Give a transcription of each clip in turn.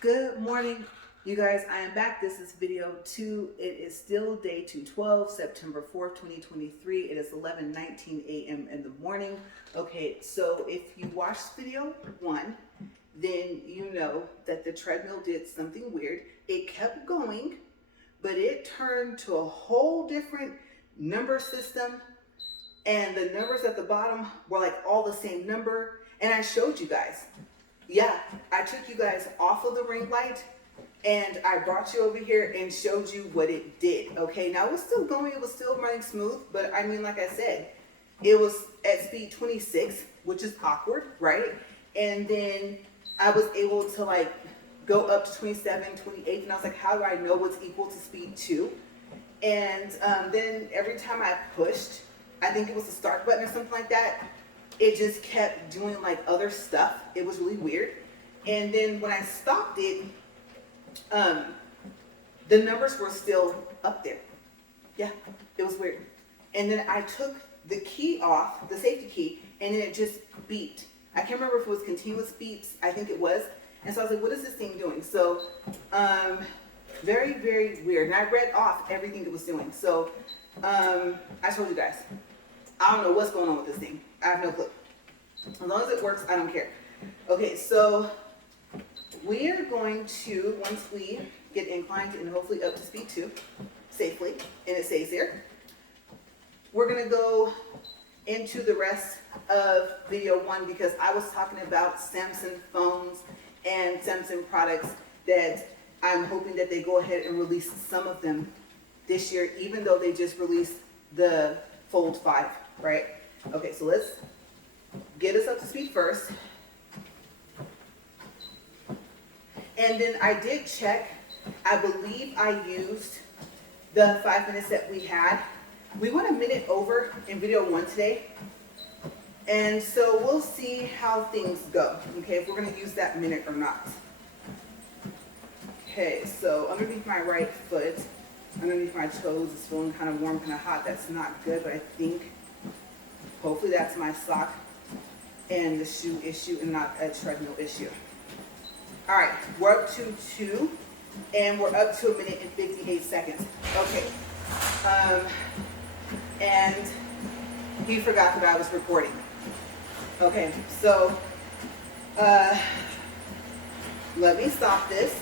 Good morning, you guys. I am back. This is video 2. It is still day 212, September 4th, 2023. It is 11:19 a.m. in the morning. Okay, so if you watched video 1, then you know that the treadmill did something weird. It kept going, but it turned to a whole different number system, and the numbers at the bottom were like all the same number. And I showed you guys. Yeah, I took you guys off of the ring light and I brought you over here and showed you what it did. Okay, now it was still going, it was still running smooth, but I mean, like I said, it was at speed 26, which is awkward, right? And then I was able to like go up to 27, 28, and I was like, how do I know what's equal to speed 2? And then every time I pushed, I think it was the start button or something like that, it just kept doing like other stuff. It was really weird. And then when I stopped it, the numbers were still up there. Yeah, it was weird. And then I took the key off, the safety key, and then it just beeped. I can't remember if it was continuous beeps. I think it was. And so I was like, what is this thing doing? So, very, very weird. And I read off everything it was doing. So, I told you guys, I don't know what's going on with this thing. I have no clue. As long as it works, I don't care. Okay, so we are going to, once we get inclined and hopefully up to speed 2 safely, and it stays there, we're going to go into the rest of video 1 because I was talking about Samsung phones and Samsung products that I'm hoping that they go ahead and release some of them this year, even though they just released the Fold 5, right? Okay, so let's get us up to speed first. And then I did check. I believe I used the 5 minutes that we had. We went a minute over in video 1 today. And so we'll see how things go, okay, if we're going to use that minute or not. Okay, so underneath my right foot, underneath my toes, it's feeling kind of warm, kind of hot. That's not good, but I think hopefully that's my sock and the shoe issue and not a treadmill issue. All right, we're up to 2 and we're up to 1 minute and 58 seconds. Okay, and he forgot that I was recording. Okay, so let me stop this.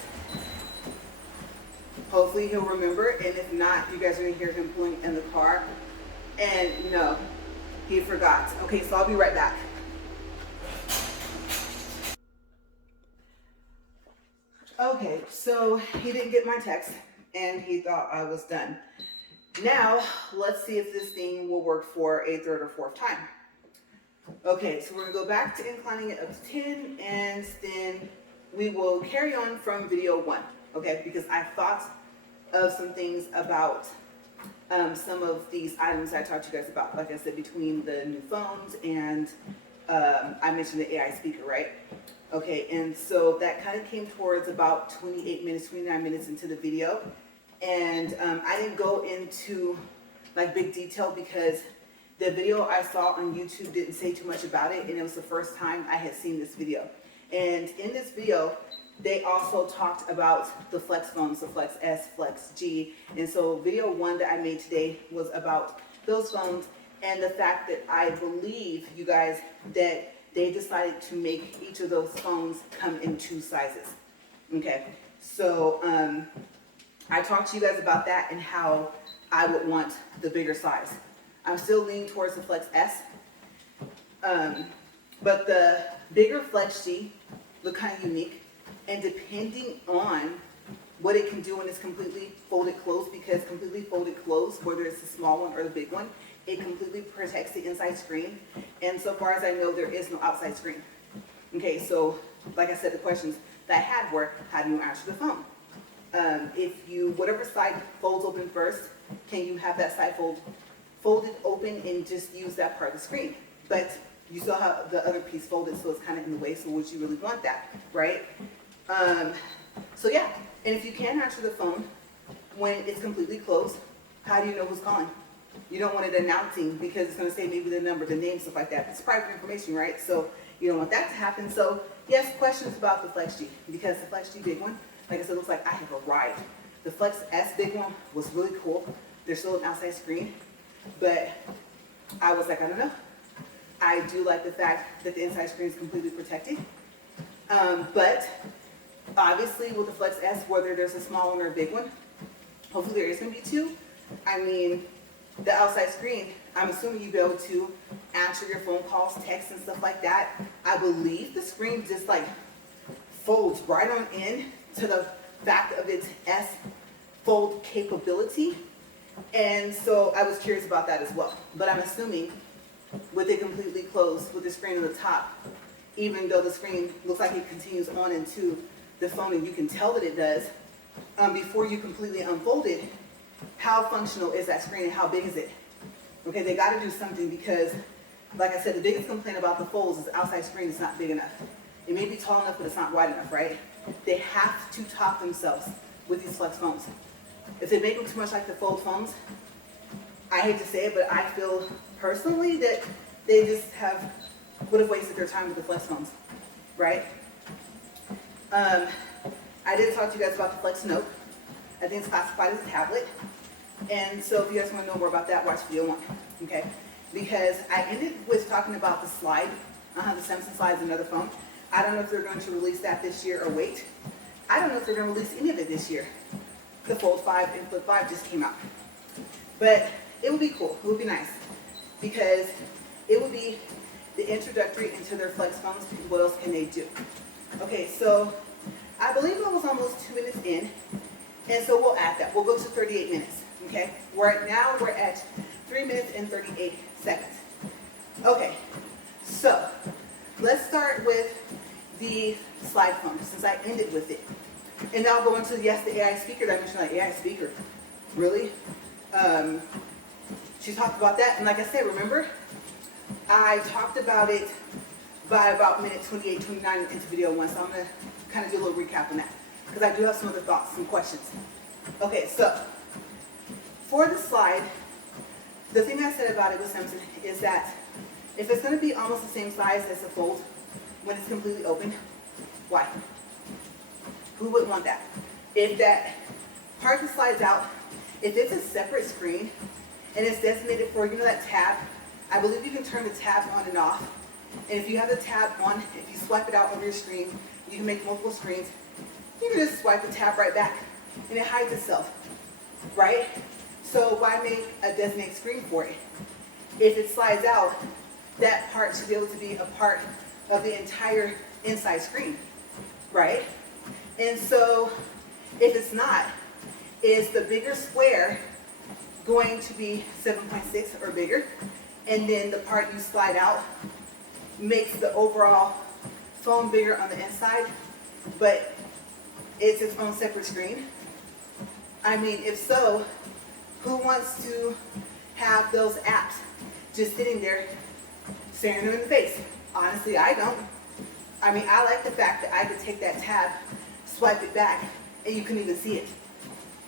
Hopefully he'll remember, and if not, you guys are gonna hear him pulling in the car. And no, he forgot. Okay, so I'll be right back. Okay, so he didn't get my text and he thought I was done. Now, let's see if this thing will work for a 3rd or 4th time. Okay, so we're gonna go back to inclining it up to 10 and then we will carry on from video 1, okay? Because I thought of some things about some of these items I talked to you guys about, like I said, between the new phones and I mentioned the AI speaker, right? Okay, and so that kind of came towards about 28 minutes, 29 minutes into the video. And I didn't go into like big detail because the video I saw on YouTube didn't say too much about it, and it was the first time I had seen this video. And in this video, they also talked about the Flex phones, the Flex S, Flex G. And so video 1 that I made today was about those phones and the fact that I believe, you guys, that they decided to make each of those phones come in 2 sizes. Okay, so I talked to you guys about that and how I would want the bigger size. I'm still leaning towards the Flex S, but the bigger Flex G look kind of unique. And depending on what it can do when it's completely folded closed, because completely folded closed, whether it's the small one or the big one, it completely protects the inside screen. And so far as I know, there is no outside screen. Okay, so like I said, the questions that I had were, how do you answer the phone? If you, whatever side folds open first, can you have that side folded open and just use that part of the screen? But you still have the other piece folded, so it's kind of in the way, so would you really want that, right? So yeah, and if you can't answer the phone when it's completely closed, how do you know who's calling? You don't want it announcing because it's going to say maybe the number, the name, stuff like that. It's private information, right? So you don't want that to happen. So Yes, questions about the Flex G, because the Flex G big one, like I said, looks like I have arrived. The Flex S big one was really cool. There's still an outside screen, but I was like, I don't know. I do like the fact that the inside screen is completely protected. But obviously with the Flex S, whether there's a small one or a big one, hopefully there is going to be two. I mean, the outside screen, I'm assuming you'll be able to answer your phone calls, texts, and stuff like that. I believe the screen just like folds right on in to the fact of its S fold capability. And so I was curious about that as well. But I'm assuming with it completely closed, with the screen on the top, even though the screen looks like it continues on into the phone and you can tell that it does, before you completely unfold it, how functional is that screen and how big is it? Okay, they got to do something because, like I said, the biggest complaint about the folds is the outside screen is not big enough. It may be tall enough, but it's not wide enough, right? They have to top themselves with these Flex phones. If they make them too much like the fold phones, I hate to say it, but I feel personally that they just would have wasted their time with the Flex phones, right? I did talk to you guys about the Flex Note. I think it's classified as a tablet. And so if you guys want to know more about that, watch video 1, okay? Because I ended with talking about the slide, the Samsung slide is another phone. I don't know if they're going to release that this year or wait. I don't know if they're going to release any of it this year. The Fold 5 and Flip 5 just came out. But it would be cool, it would be nice, because it would be the introductory into their Flex phones. What else can they do? Okay, so I believe I was almost 2 minutes in, and so we'll add that. We'll go to 38 minutes, okay? Right now we're at 3 minutes and 38 seconds. Okay, so let's start with the slide phone, since I ended with it. And now I'll go into, yes, the AI speaker. That I mentioned, like, AI speaker. Really? She talked about that, and like I said, remember, I talked about it by about minute 28, 29 into video 1, so I'm going to kind of do a little recap on that, because I do have some other thoughts, some questions. Okay, so for the slide, the thing I said about it with Samsung is that if it's going to be almost the same size as the Fold when it's completely open, why? Who wouldn't want that? If that part that slides out, if it's a separate screen and it's designated for, you know, that tab, I believe you can turn the tab on and off. And if you have the tab on, if you swipe it out on your screen, you can make multiple screens. You can just swipe the tab right back and it hides itself, right? So why make a designated screen for it? If it slides out, that part should be able to be a part of the entire inside screen, right? And so if it's not, is the bigger square going to be 7.6 or bigger? And then the part you slide out makes the overall phone bigger on the inside, but it's its own separate screen? I mean, if so, who wants to have those apps just sitting there staring them in the face? Honestly, I don't. I mean, I like the fact that I could take that tab, swipe it back, and you couldn't even see it.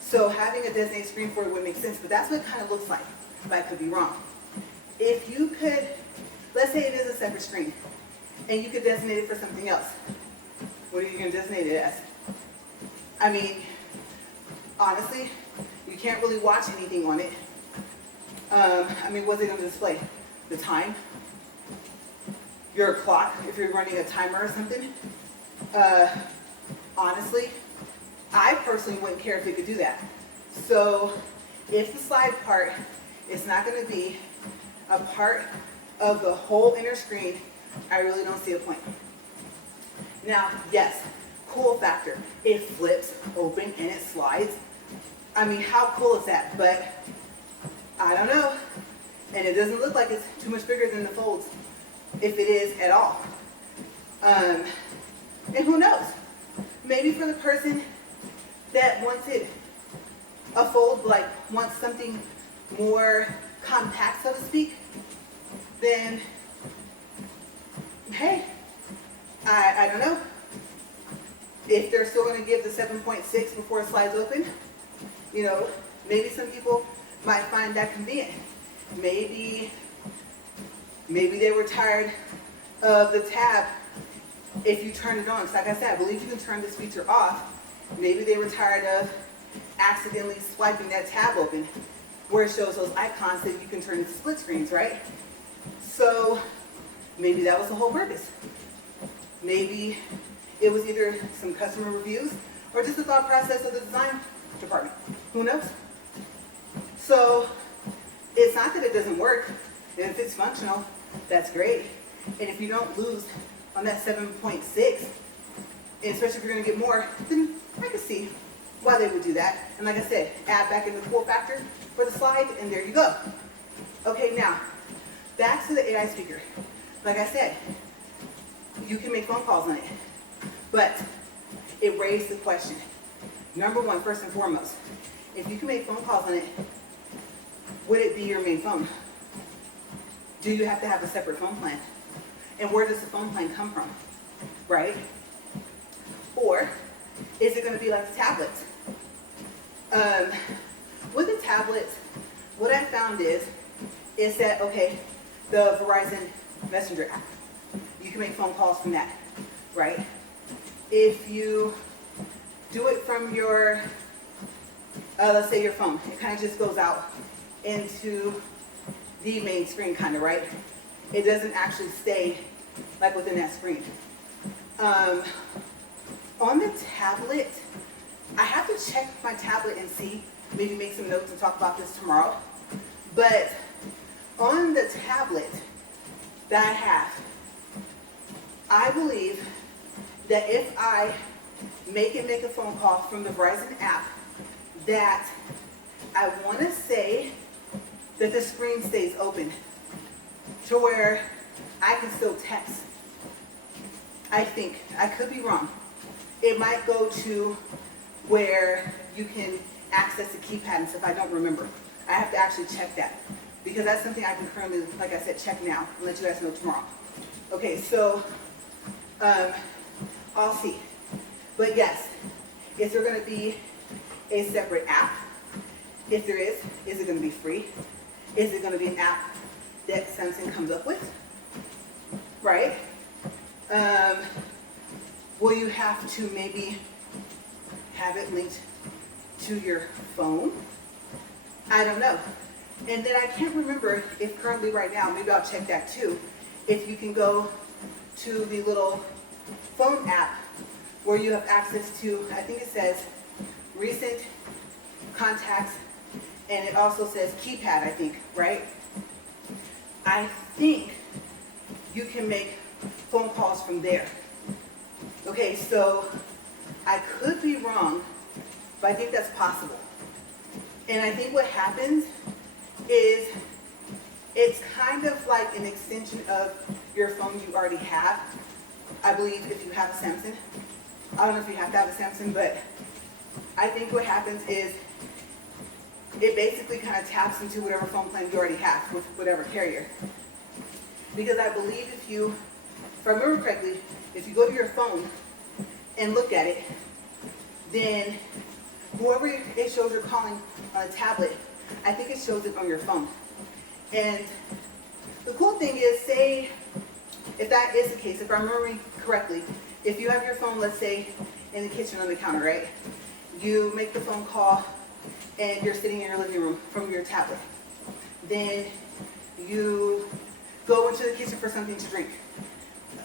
So having a designated screen for it would make sense, but that's what it kind of looks like, but I could be wrong. If you could, let's say it is a separate screen, and you could designate it for something else. What are you going to designate it as? I mean, honestly, you can't really watch anything on it. I mean, what's it going to display? The time? Your clock, if you're running a timer or something? Honestly, I personally wouldn't care if it could do that. So if the slide part is not going to be a part of the whole inner screen, I really don't see a point. Now, yes, cool factor. It flips open and it slides. I mean, how cool is that? But I don't know. And it doesn't look like it's too much bigger than the Folds, if it is at all. And who knows? Maybe for the person that wants it a Fold, like wants something more compact, so to speak, then hey, I don't know. If they're still going to give the 7.6 before it slides open, you know, maybe some people might find that convenient. Maybe they were tired of the tab if you turn it on, because like I said, I believe you can turn this feature off. Maybe they were tired of accidentally swiping that tab open where it shows those icons that you can turn into split screens, right? So maybe that was the whole purpose. Maybe it was either some customer reviews or just the thought process of the design department. Who knows? So it's not that it doesn't work. If it's functional, that's great. And if you don't lose on that 7.6, and especially if you're going to get more, then I can see why they would do that. And like I said, add back in the cool factor for the slide, and there you go. Okay, now, back to the AI speaker. Like I said, you can make phone calls on it, but it raised the question. Number one, first and foremost, if you can make phone calls on it, would it be your main phone? Do you have to have a separate phone plan? And where does the phone plan come from, right? Or is it going to be like the tablets? With the tablets, what I found is that, okay, the Verizon Messenger app, you can make phone calls from that, right? If you do it from your, let's say your phone, it kind of just goes out into the main screen kind of, right? It doesn't actually stay like within that screen. On the tablet, I have to check my tablet and see, maybe make some notes and talk about this tomorrow. But on the tablet that I have, I believe that if I make a phone call from the Verizon app, that I want to say that the screen stays open to where I can still text. I think, I could be wrong. It might go to where you can access the keypad and stuff. I don't remember. I have to actually check that because that's something I can currently, like I said, check now and let you guys know tomorrow. Okay, so I'll see. But yes, is there going to be a separate app? If there is it going to be free? Is it going to be an app that Samsung comes up with? Right? Will you have to maybe have it linked to your phone? I don't know. And then I can't remember if currently right now, maybe I'll check that too, if you can go to the little phone app where you have access to, I think it says recent contacts, and it also says keypad, I think, right? I think you can make phone calls from there. Okay, so I could be wrong, but I think that's possible. And I think what happens is it's kind of like an extension of your phone you already have. I believe if you have a Samsung. I don't know if you have to have a Samsung, but I think what happens is it basically kind of taps into whatever phone plan you already have with whatever carrier. Because I believe if I remember correctly, if you go to your phone and look at it, then whoever it shows you're calling on a tablet, I think it shows it on your phone. And the cool thing is, say, if that is the case, if I'm remembering correctly, if you have your phone, let's say, in the kitchen on the counter, right? You make the phone call and you're sitting in your living room from your tablet. Then you go into the kitchen for something to drink.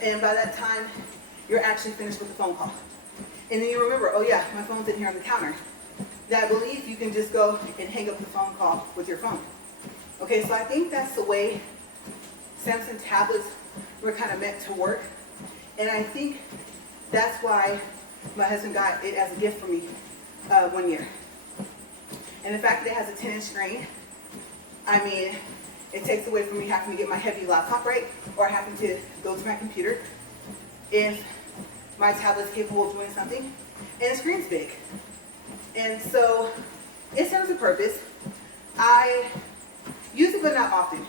And by that time, you're actually finished with the phone call. And then you remember, oh yeah, my phone's in here on the counter. Then I believe you can just go and hang up the phone call with your phone. Okay, so I think that's the way Samsung tablets were kind of meant to work. And I think that's why my husband got it as a gift for me 1 year. And the fact that it has a 10-inch screen, I mean, it takes away from me having to get my heavy laptop, right? Or having to go to my computer if my tablet's capable of doing something. And the screen's big. And so it serves a purpose. I use it, but not often.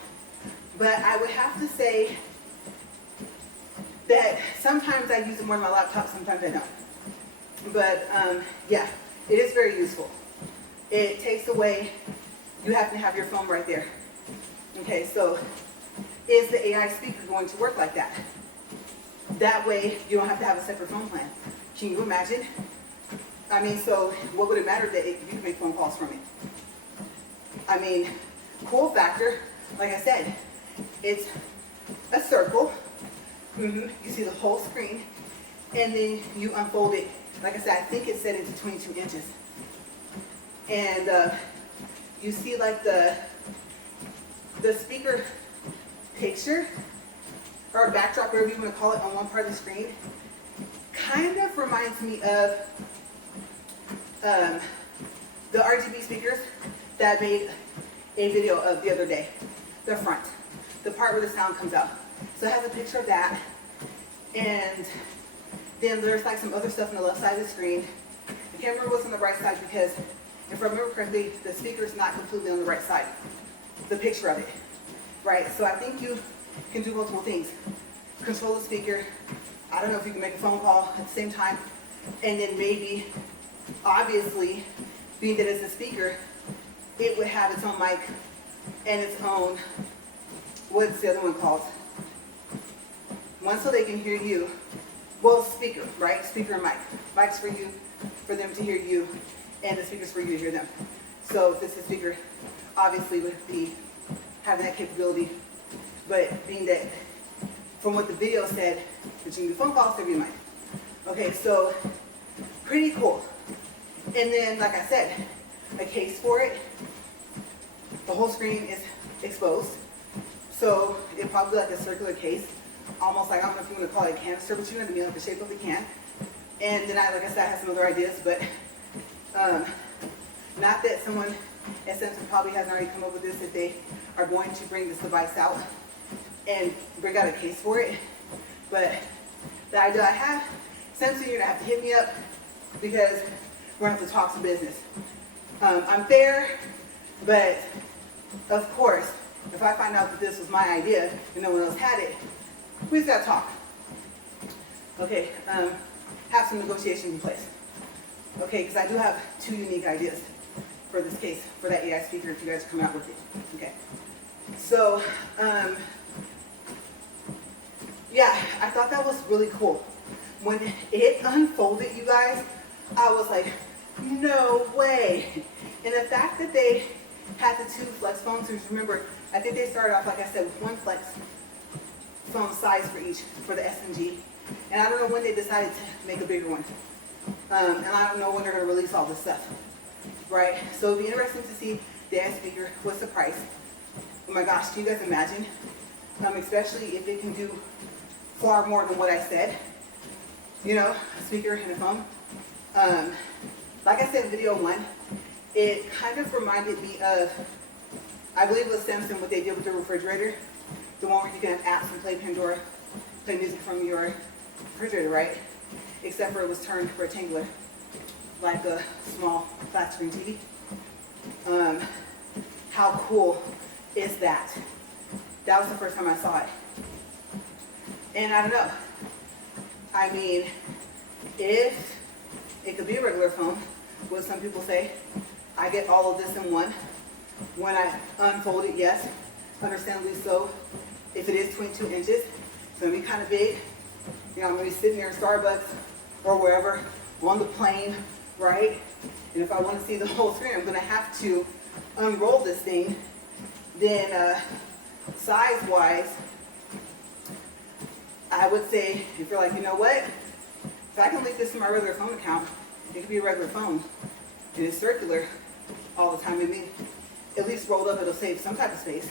But I would have to say that sometimes I use it more on my laptop, sometimes I don't. But yeah, it is very useful. It takes away, you have to have your phone right there. Okay, so is the AI speaker going to work like that? That way you don't have to have a separate phone plan. Can you imagine? I mean, so what would it matter that you can make phone calls from it? I mean, cool factor, like I said, it's a circle. You see the whole screen, and then you unfold it. Like I said, I think it's set into 22 inches. And you see like the speaker picture or backdrop, whatever you want to call it, on one part of the screen. Kind of reminds me of the RGB speakers that I made a video of the other day. The front, the part where the sound comes out. So it has a picture of that. And then there's like some other stuff on the left side of the screen. I can't remember what's on the right side because, if I remember correctly, the speaker is not completely on the right side. The picture of it, right? So I think you can do multiple things. Control the speaker. I don't know if you can make a phone call at the same time. And then maybe, obviously, being that it's a speaker, it would have its own mic and its own, what's the other one called? One so they can hear you. Well, speaker, right? Speaker and mic. Mic's for you, for them to hear you, and the speaker's for you to hear them. So if it's a speaker, obviously would be having that capability. But being that, from what the video said, that you can do phone calls through your mic. Okay, so pretty cool. And then, like I said, a case for it. The whole screen is exposed. So it's probably like a circular case, almost like, I don't know if you want to call it a canister, but you know what I mean, like the shape of a can. And then like I said, I have some other ideas, but not that someone at Samsung probably hasn't already come up with this, if they are going to bring this device out and bring out a case for it. But the idea I have, Samsung, you're gonna have to hit me up because we're gonna have to talk some business. I'm fair, but of course, if I find out that this was my idea and no one else had it, we just gotta talk. Okay, have some negotiations in place. Okay, because I do have two unique ideas for this case, for that AI speaker, if you guys come out with it. Okay, so, yeah, I thought that was really cool. When it unfolded, you guys, I was like, no way. And the fact that they had the two flex phones, because remember, I think they started off, like I said, with one flex phone size for each, for the S and G. And I don't know when they decided to make a bigger one. And I don't know when they're going to release all this stuff. Right? So it'll be interesting to see the AI speaker, what's the price. Oh my gosh, can you guys imagine? Especially if it can do far more than what I said. You know, a speaker and a phone. Like I said in video one, it kind of reminded me of, I believe it was Samsung, what they did with the refrigerator. The one where you can have apps and play Pandora, play music from your refrigerator, right? Except for it was turned rectangular, like a small flat screen TV. How cool is that? That was the first time I saw it. And I don't know. I mean, if it could be a regular phone, what some people say, I get all of this in one. When I unfold it, yes, understandably so. If it is 22 inches, it's gonna be kind of big. You know, I'm gonna be sitting there in Starbucks or wherever, on the plane, right? And if I want to see the whole screen, I'm gonna have to unroll this thing. Then size-wise, I would say, if you're like, you know what? If I can link this to my regular phone account, it could be a regular phone. And it's circular all the time. I mean, at least rolled up, it'll save some type of space.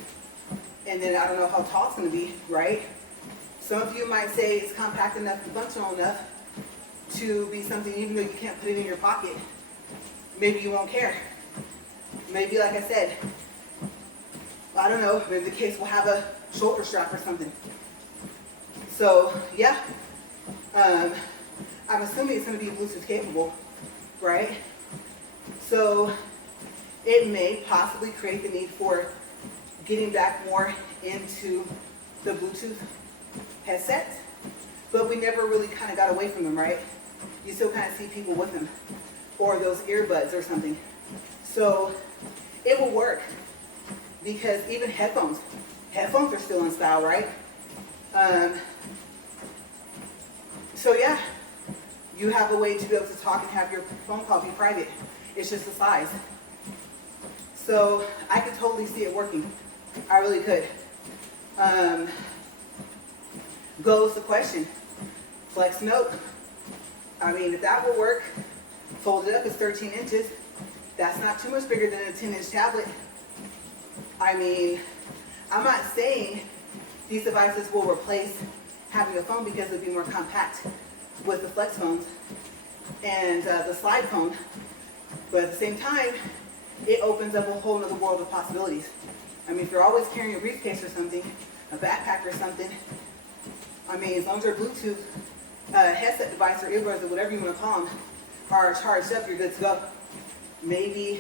And then I don't know how tall it's going to be, right? Some of you might say it's compact enough and functional enough to be something, even though you can't put it in your pocket. Maybe you won't care. Maybe, like I said, I don't know, maybe the case will have a shoulder strap or something. So, yeah. I'm assuming it's going to be Bluetooth capable, right? So, it may possibly create the need for getting back more into the Bluetooth headsets, but we never really kind of got away from them, right? You still kind of see people with them, or those earbuds or something. So it will work, because even headphones are still in style, right? So yeah, you have a way to be able to talk and have your phone call be private. It's just the size. So I could totally see it working. I really could. Goes the question, Flex Note. I mean, if that will work, fold it up, it's 13 inches. That's not too much bigger than a 10-inch tablet. I mean, I'm not saying these devices will replace having a phone because it'll be more compact with the Flex phones and the slide phone. But at the same time, it opens up a whole other world of possibilities. I mean, if you're always carrying a briefcase or something, a backpack or something, I mean, as long as your Bluetooth headset device or earbuds or whatever you want to call them are charged up, you're good to go. Maybe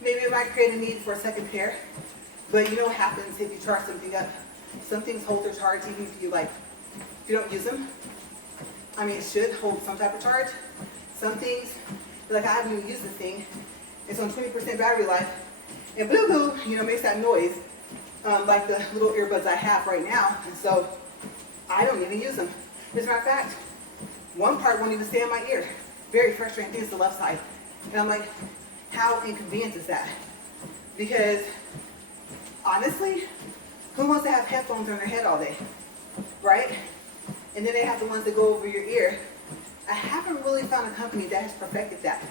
it might create a need for a second pair, but you know what happens if you charge something up? Some things hold their charge even if you don't use them. I mean, it should hold some type of charge. Some things, like I haven't even used this thing, it's on 20% battery life, and boo-boo, makes that noise, like the little earbuds I have right now, and so I don't even use them. As a matter of fact, one part won't even stay in my ear. Very frustrating. I think it's the left side. And I'm like, how inconvenient is that? Because honestly, who wants to have headphones on their head all day, right? And then they have the ones that go over your ear. I haven't really found a company that has perfected that.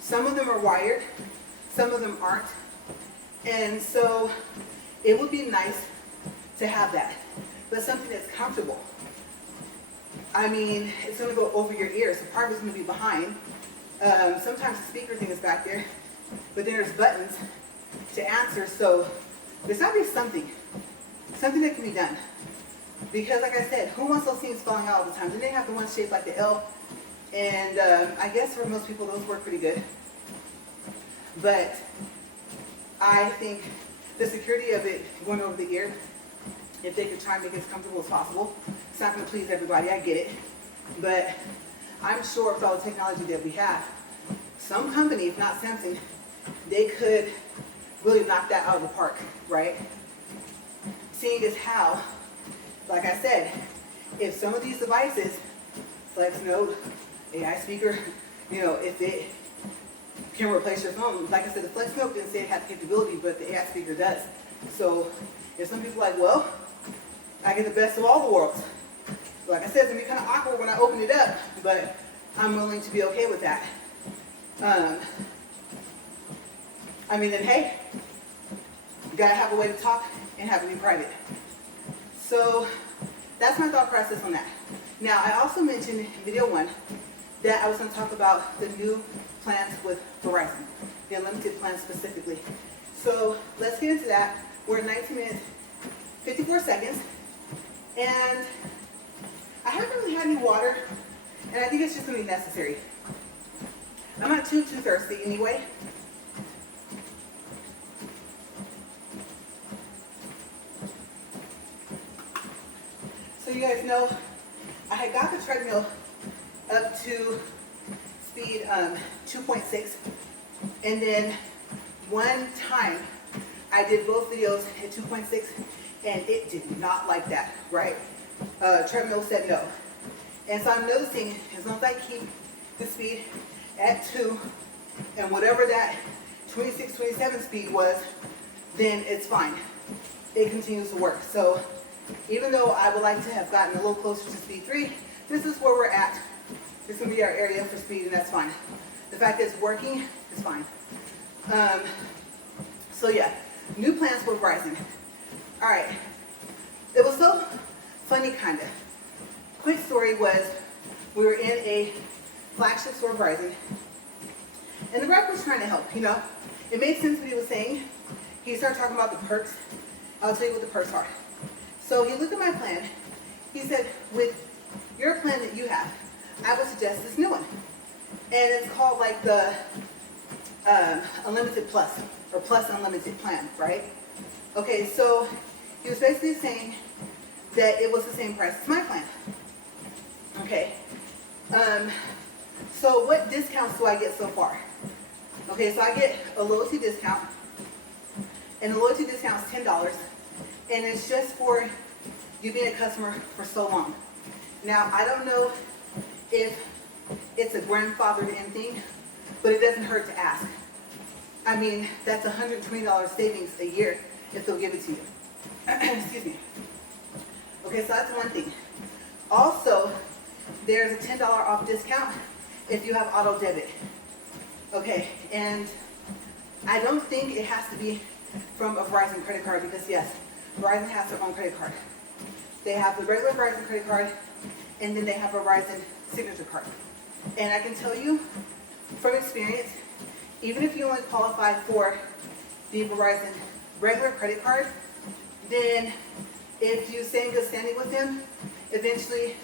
Some of them are wired, some of them aren't. And so it would be nice to have that, but something that's comfortable. I mean, it's going to go over your ear, so part of it's going to be behind. Sometimes the speaker thing is back there, but then there's buttons to answer, so there's got to be something that can be done. Because like I said, who wants those things falling out all the time? Then they have the ones shaped like the L, and I guess for most people those work pretty good. But I think the security of it going over the ear, if they could try and make it as comfortable as possible. It's not going to please everybody, I get it. But I'm sure with all the technology that we have, some company, if not Samsung, they could really knock that out of the park, right? Seeing as how, like I said, if some of these devices, Flex Note, AI speaker, if it can replace your phone, like I said, the Flex Note didn't say it had the capability, but the AI speaker does. So if some people are like, well, I get the best of all the worlds. Like I said, it's going to be kind of awkward when I open it up, but I'm willing to be okay with that. I mean, then hey, you got to have a way to talk and have it be private. So that's my thought process on that. Now, I also mentioned in video 1 that I was going to talk about the new plans with Verizon, the unlimited plan specifically. So let's get into that. We're at 19 minutes, 54 seconds. And I haven't really had any water, and I think it's just going to be necessary. I'm not too thirsty anyway. So you guys know, I had got the treadmill up to speed 2.6, and then one time I did both videos at 2.6, and it did not like that, right? Treadmill said no. And so I'm noticing, as long as I keep the speed at 2, and whatever that 26, 27 speed was, then it's fine. It continues to work. So even though I would like to have gotten a little closer to speed 3, this is where we're at. This is going to be our area for speed, and that's fine. The fact that it's working is fine. So yeah, new plans for Verizon. All right, it was so funny, kind of. Quick story was, we were in a flagship store of Verizon, and the rep was trying to help, It made sense what he was saying. He started talking about the perks. I'll tell you what the perks are. So he looked at my plan. He said, with your plan that you have, I would suggest this new one. And it's called like the Unlimited Plus, or Plus Unlimited plan, right? Okay, so he was basically saying that it was the same price as my plan. Okay. So what discounts do I get so far? Okay, so I get a loyalty discount, and the loyalty discount is $10, and it's just for you being a customer for so long. Now, I don't know if it's a grandfathered in thing, but it doesn't hurt to ask. I mean, that's $120 savings a year if they'll give it to you. Excuse me. Okay, so that's one thing. Also, there's a $10 off discount if you have auto debit. Okay, and I don't think it has to be from a Verizon credit card because yes, Verizon has their own credit card. They have the regular Verizon credit card and then they have a Verizon signature card. And I can tell you from experience, even if you only qualify for the Verizon regular credit card, then if you stay in good standing with them, eventually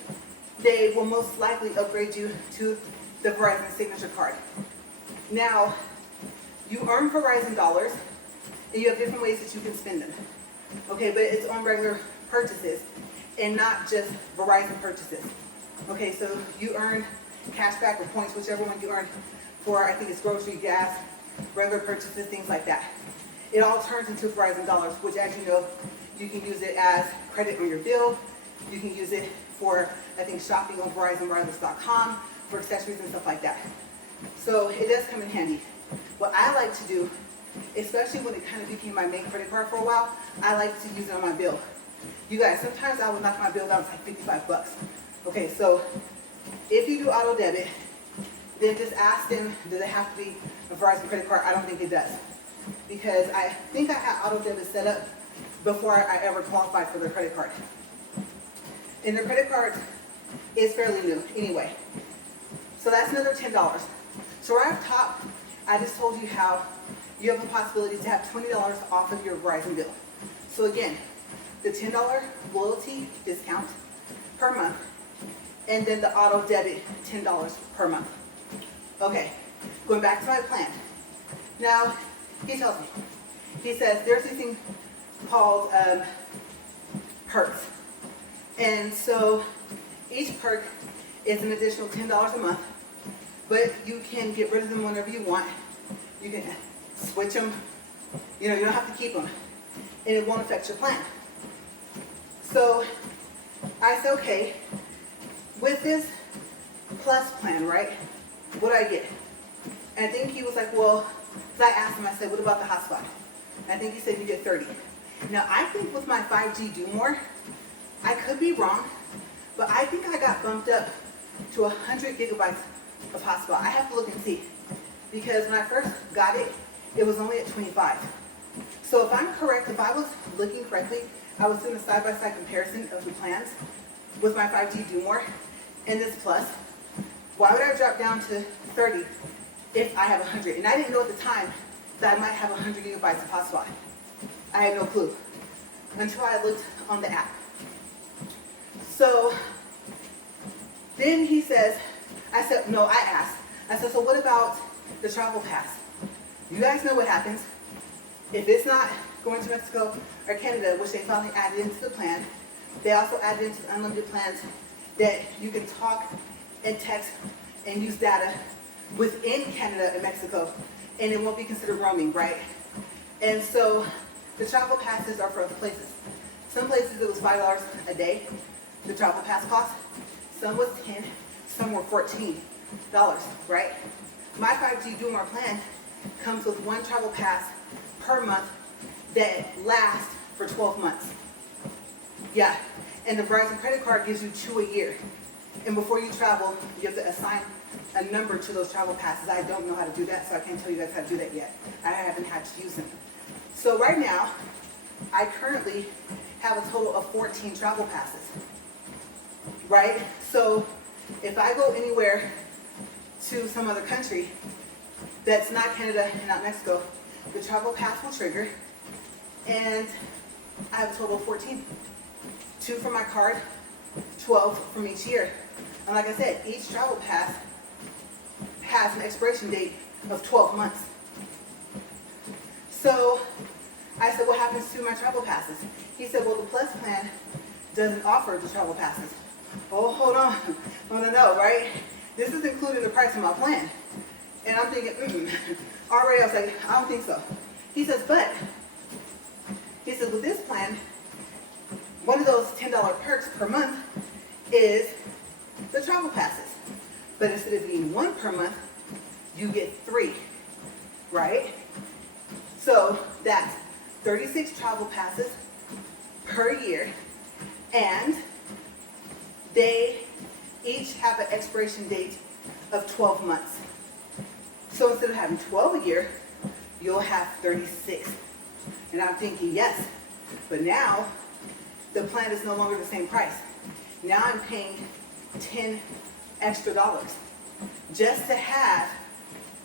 they will most likely upgrade you to the Verizon signature card. Now, you earn Verizon dollars, and you have different ways that you can spend them. Okay, but it's on regular purchases and not just Verizon purchases. Okay, so you earn cash back or points, whichever one you earn for, I think it's grocery, gas, regular purchases, things like that. It all turns into Verizon dollars, which as you know, you can use it as credit on your bill. You can use it for, I think, shopping on VerizonWireless.com for accessories and stuff like that. So it does come in handy. What I like to do, especially when it kind of became my main credit card for a while, I like to use it on my bill. You guys, sometimes I would knock my bill down to like 55 bucks. Okay, so if you do auto debit, then just ask them, does it have to be a Verizon credit card? I don't think it does. Because I think I had auto debit set up before I ever qualified for their credit card. And their credit card is fairly new anyway. So that's another $10. So right up top, I just told you how you have the possibility to have $20 off of your Verizon bill. So again, the $10 loyalty discount per month, and then the auto debit $10 per month. Okay, going back to my plan. Now, he tells me, he says there's this thing called perks. And so each perk is an additional $10 a month, but you can get rid of them whenever you want. You can switch them, you don't have to keep them, and it won't affect your plan. So I said, okay, with this plus plan, right, what do I get? And I think he was like, well, because I asked him, I said, what about the hotspot? And I think he said you get 30. Now I think with my 5G Do More, I could be wrong, but I think I got bumped up to 100 gigabytes of hotspot. I have to look and see, because when I first got it, it was only at 25. So if I'm correct, if I was looking correctly, I was doing a side-by-side comparison of the plans with my 5G Do More and this plus. Why would I drop down to 30 if I have 100? And I didn't know at the time that I might have 100 gigabytes of hotspot. I had no clue until I looked on the app. So then he says, I said, no, I asked. I said, so what about the travel pass? You guys know what happens. If it's not going to Mexico or Canada, which they finally added into the plan, they also added into the unlimited plans that you can talk and text and use data within Canada and Mexico, and it won't be considered roaming, right? And so the travel passes are for other places. Some places it was $5 a day, the travel pass cost. Some was 10, some were $14, right? My 5G Do More plan comes with one travel pass per month that lasts for 12 months. Yeah, and the Verizon credit card gives you 2 a year. And before you travel, you have to assign a number to those travel passes. I don't know how to do that, so I can't tell you guys how to do that yet. I haven't had to use them. So right now, I currently have a total of 14 travel passes, right? So if I go anywhere to some other country that's not Canada and not Mexico, the travel pass will trigger, and I have a total of 14. 2 for my card, 12 from each year. And like I said, each travel pass has an expiration date of 12 months. So I said, what happens to my travel passes? He said, well, the Plus plan doesn't offer the travel passes. Oh, hold on. No, right? This is including the price of my plan. And I'm thinking, already I was like, I don't think so. He says, with this plan, one of those $10 perks per month is the travel passes. But instead of being one per month, you get 3, right? So that's 36 travel passes per year, and they each have an expiration date of 12 months. So instead of having 12 a year, you'll have 36. And I'm thinking, yes, but now the plan is no longer the same price. Now I'm paying $10 extra just to have,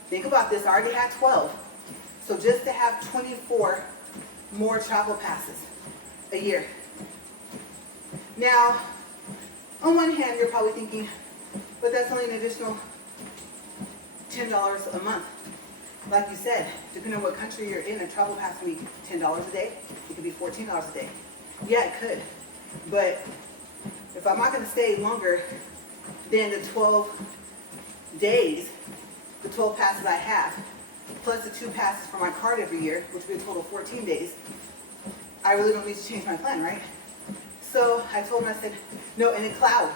think about this, I already had 12. So just to have 24 more travel passes a year. Now, on one hand, you're probably thinking, but that's only an additional $10 a month. Like you said, depending on what country you're in, a travel pass can be $10 a day. It could be $14 a day. Yeah, it could. But if I'm not going to stay longer than the 12 days, the 12 passes I have, plus the 2 passes for my card every year, which would be a total of 14 days, I really don't need to change my plan, right? So I told him, I said, no, and the cloud.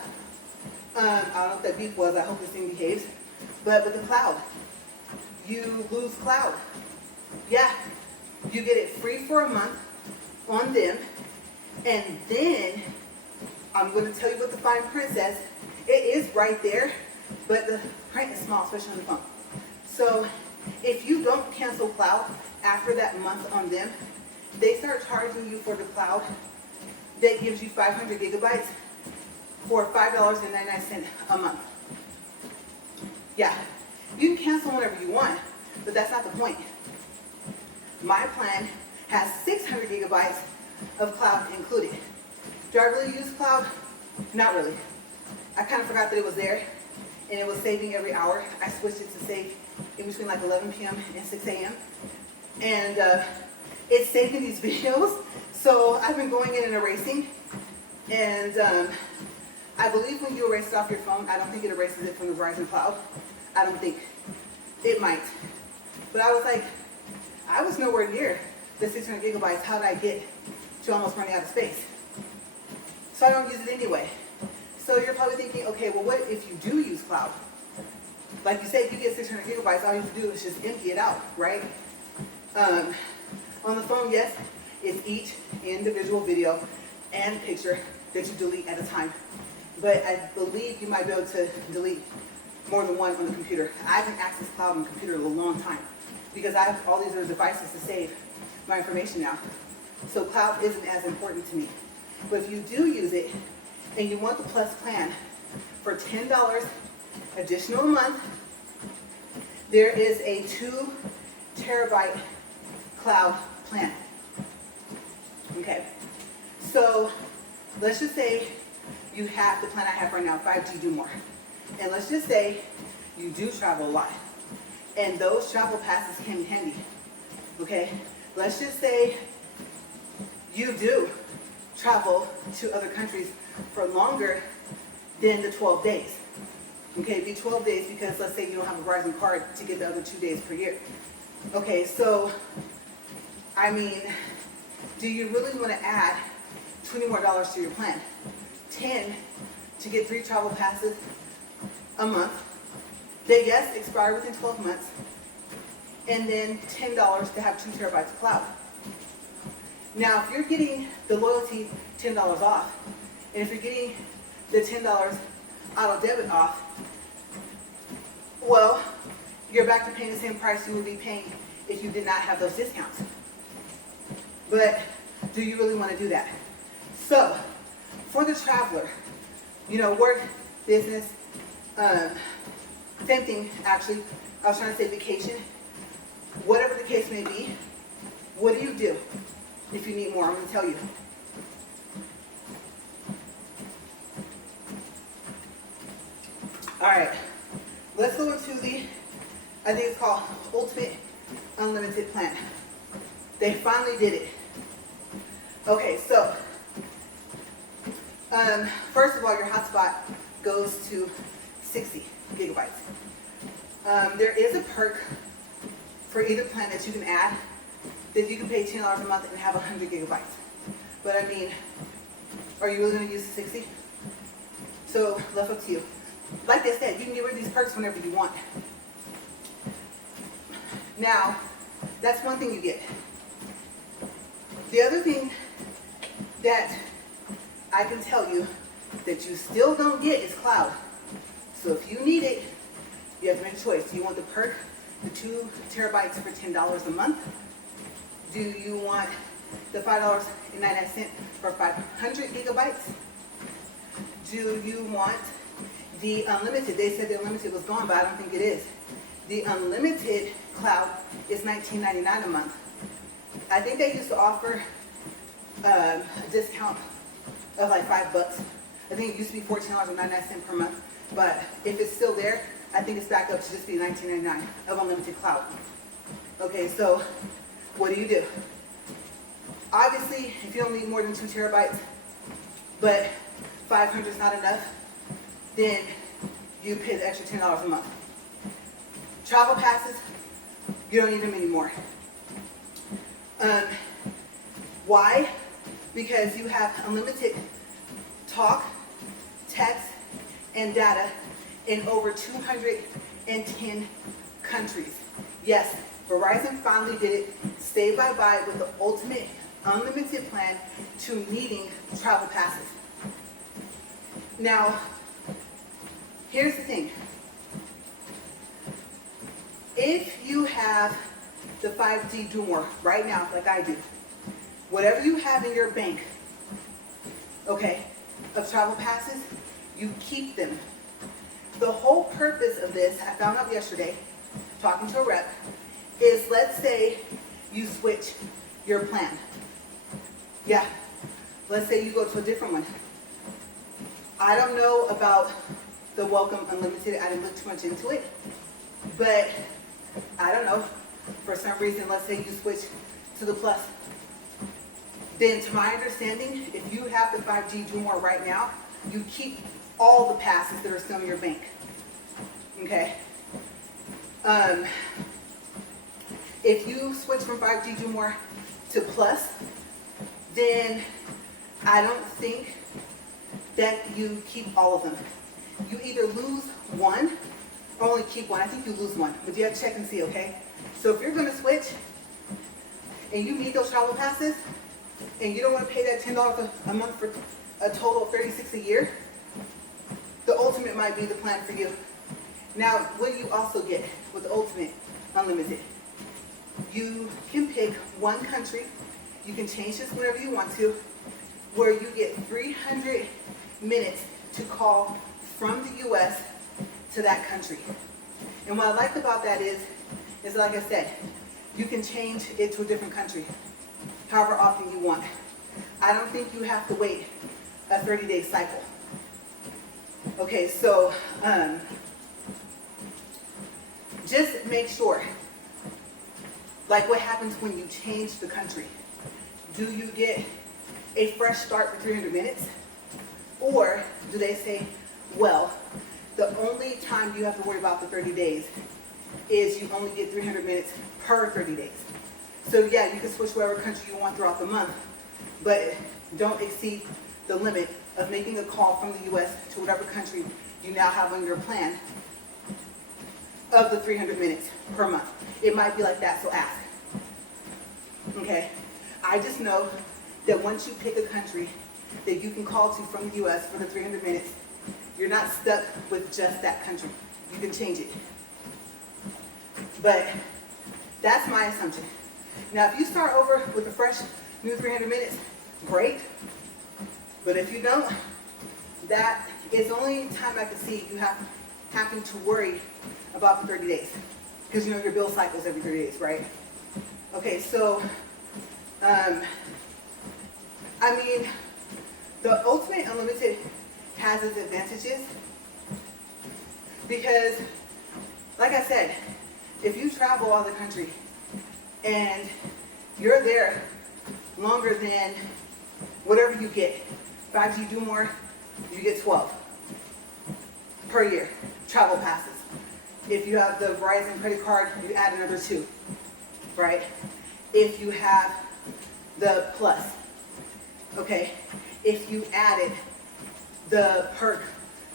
I don't know what that beep was. I hope this thing behaves. But with the cloud, you lose cloud. Yeah, you get it free for a month on them, and then I'm going to tell you what the fine print says. It is right there, but the print is small, especially on the phone. So if you don't cancel cloud after that month on them, they start charging you for the cloud that gives you 500 gigabytes for $5.99 a month. Yeah, you can cancel whenever you want, but that's not the point. My plan has 600 gigabytes of cloud included. Do I really use cloud? Not really. I kind of forgot that it was there, and it was saving every hour. I switched it to save in between like 11 p.m. and 6 a.m. And it's saving these videos. So I've been going in and erasing, and I believe when you erase it off your phone, I don't think it erases it from the Verizon cloud. I don't think. It might. But I was like, I was nowhere near the 600 gigabytes. How did I get to almost running out of space? So I don't use it anyway. So you're probably thinking, okay, well, what if you do use cloud? Like you say, if you get 600 gigabytes, all you have to do is just empty it out, right? On the phone, yes, it's each individual video and picture that you delete at a time. But I believe you might be able to delete more than one on the computer. I haven't accessed cloud on the computer in a long time because I have all these other devices to save my information now. So cloud isn't as important to me. But if you do use it and you want the plus plan for $10 additional a month, there is a 2 terabyte cloud plan. Okay, so let's just say you have the plan I have right now, 5G Do More. And let's just say you do travel a lot, and those travel passes came in handy. Okay, let's just say you do travel to other countries for longer than the 12 days. Okay, it'd be 12 days because let's say you don't have a Verizon card to get the other 2 days per year. Okay, so, I mean, do you really want to add $20 more to your plan? 10 to get 3 travel passes a month. They, yes, expire within 12 months. And then $10 to have 2 terabytes of cloud. Now, if you're getting the loyalty $10 off, and if you're getting the $10 auto debit off, well, you're back to paying the same price you would be paying if you did not have those discounts. But do you really want to do that? So, for the traveler, you know, work, business, same thing actually. I was trying to say vacation. Whatever the case may be, what do you do if you need more? I'm going to tell you. All right, let's go into the, I think it's called Ultimate Unlimited Plan. They finally did it. Okay, so first of all, your hotspot goes to 60 gigabytes. There is a perk for either plan that you can add that you can pay $10 a month and have 100 gigabytes. But I mean, are you really going to use the 60? So left up to you. Like I said, you can get rid of these perks whenever you want. Now, that's one thing you get. The other thing that I can tell you that you still don't get is cloud. So if you need it, you have to make a choice. Do you want the perk, the 2 terabytes for $10 a month? Do you want the $5.99 for 500 gigabytes? Do you want the unlimited? They said the unlimited was gone, but I don't think it is. The unlimited cloud is $19.99 a month. I think they used to offer a discount of like $5. I think it used to be $14.99 per month, but if it's still there, I think it's back up to just be $19.99 of unlimited cloud. Okay, so what do? Obviously, if you don't need more than 2 terabytes, but 500 is not enough, then you pay the extra $10 a month. Travel passes, you don't need them anymore. Why? Because you have unlimited talk, text, and data in over 210 countries. Yes, Verizon finally did it, stay bye-bye with the ultimate unlimited plan to needing travel passes. Now, here's the thing. If you have the 5G Do More right now, like I do, whatever you have in your bank, okay, of travel passes, you keep them. The whole purpose of this, I found out yesterday, talking to a rep, is let's say you switch your plan. Yeah, let's say you go to a different one. I don't know about the Welcome Unlimited, I didn't look too much into it, but I don't know, for some reason, let's say you switch to the Plus. Then to my understanding, if you have the 5G Do More right now, you keep all the passes that are still in your bank, okay? If you switch from 5G Do More to Plus, then I don't think that you keep all of them. You either lose one or only keep one. I think you lose one, but you have to check and see, okay? So if you're gonna switch and you need those travel passes and you don't wanna pay that $10 a month for a total of $36 a year, the Ultimate might be the plan for you. Now, what do you also get with the Ultimate Unlimited? You can pick one country, you can change this whenever you want to, where you get 300 minutes to call from the US to that country. And what I like about that is like I said, you can change it to a different country however often you want. I don't think you have to wait a 30-day cycle. Okay, so just make sure, like what happens when you change the country. Do you get a fresh start for 300 minutes? Or do they say, well, the only time you have to worry about the 30 days is you only get 300 minutes per 30 days. So yeah, you can switch whatever country you want throughout the month, but don't exceed the limit of making a call from the US to whatever country you now have on your plan of the 300 minutes per month. It might be like that, so ask. Okay, I just know that once you pick a country that you can call to from the US for the 300 minutes, you're not stuck with just that country. You can change it. But that's my assumption. Now, if you start over with a fresh new 300 minutes, great. But if you don't, that is the only time I can see you having to worry about the 30 days. Because you know your bill cycles every 30 days, right? Okay, so, I mean, the Ultimate Unlimited has its advantages because, like I said, if you travel all the country and you're there longer than whatever you get, 5G Do More, you get 12 per year travel passes. If you have the Verizon credit card, you add another 2, right? If you have the Plus, okay? If you added the perk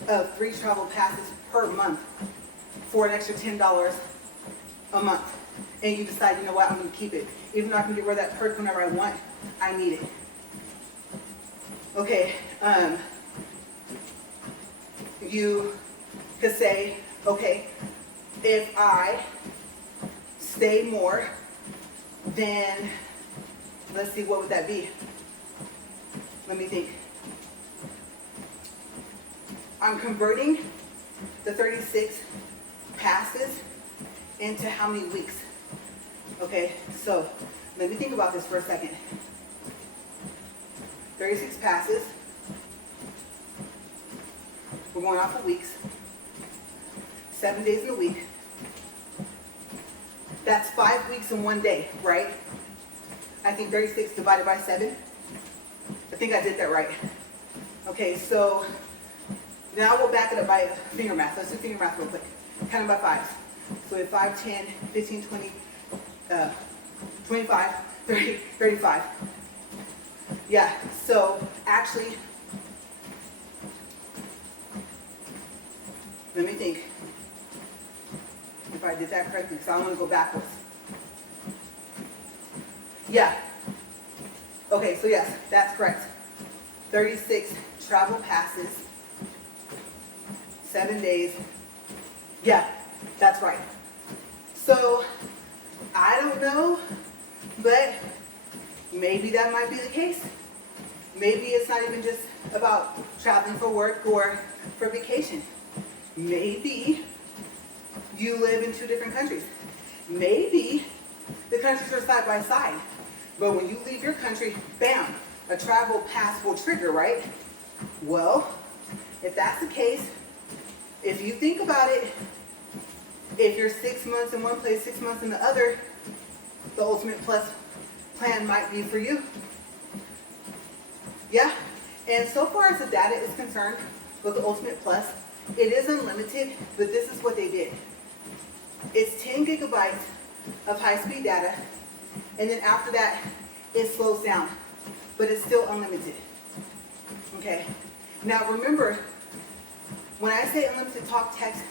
of 3 travel passes per month for an extra $10 a month. And you decide, you know what, I'm going to keep it. Even though I can get rid of that perk whenever I want, I need it. Okay, you could say, okay, if I stay more, then let's see, what would that be? Let me think. I'm converting the 36 passes into how many weeks? Okay, so let me think about this for a second. 36 passes. We're going off of weeks. 7 days in a week. That's 5 weeks in 1 day, right? I think 36 divided by 7. I think I did that right. Okay, so now we'll back it up by finger math. Let's do finger math real quick. Count them by fives. So we have 5, 10, 15, 20, 25, 30, 35. Yeah, so actually, let me think if I did that correctly, because I want to go backwards. Yeah. Okay, so yes, that's correct. 36 travel passes, 7 days. Yeah, that's right. So, I don't know, but maybe that might be the case. Maybe it's not even just about traveling for work or for vacation. Maybe you live in 2 different countries. Maybe the countries are side by side. But when you leave your country, bam, a travel pass will trigger, right? Well, if that's the case, if you think about it, if you're 6 months in one place, 6 months in the other, the Ultimate Plus plan might be for you. Yeah, and so far as the data is concerned with the Ultimate Plus, it is unlimited, but this is what they did. It's 10 gigabytes of high-speed data, and then after that, it slows down, but it's still unlimited. Okay, now remember, when I say unlimited talk, text,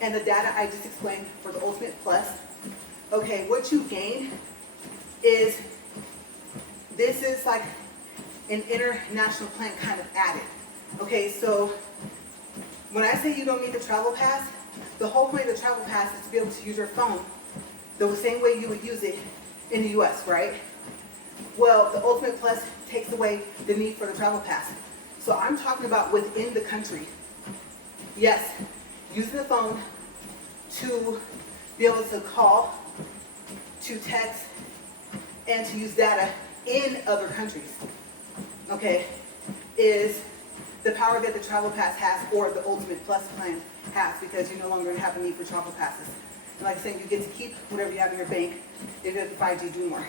and the data I just explained for the Ultimate Plus, okay, what you gain is, this is like an international plan kind of added. Okay, so when I say you don't need the travel pass, the whole point of the travel pass is to be able to use your phone the same way you would use it in the US, right? Well, the Ultimate Plus takes away the need for the travel pass. So I'm talking about within the country. Yes, using the phone to be able to call, to text, and to use data in other countries, okay, is the power that the travel pass has, or the Ultimate Plus plan has, because you no longer have a need for travel passes. And like I said, you get to keep whatever you have in your bank if you have the 5G do more.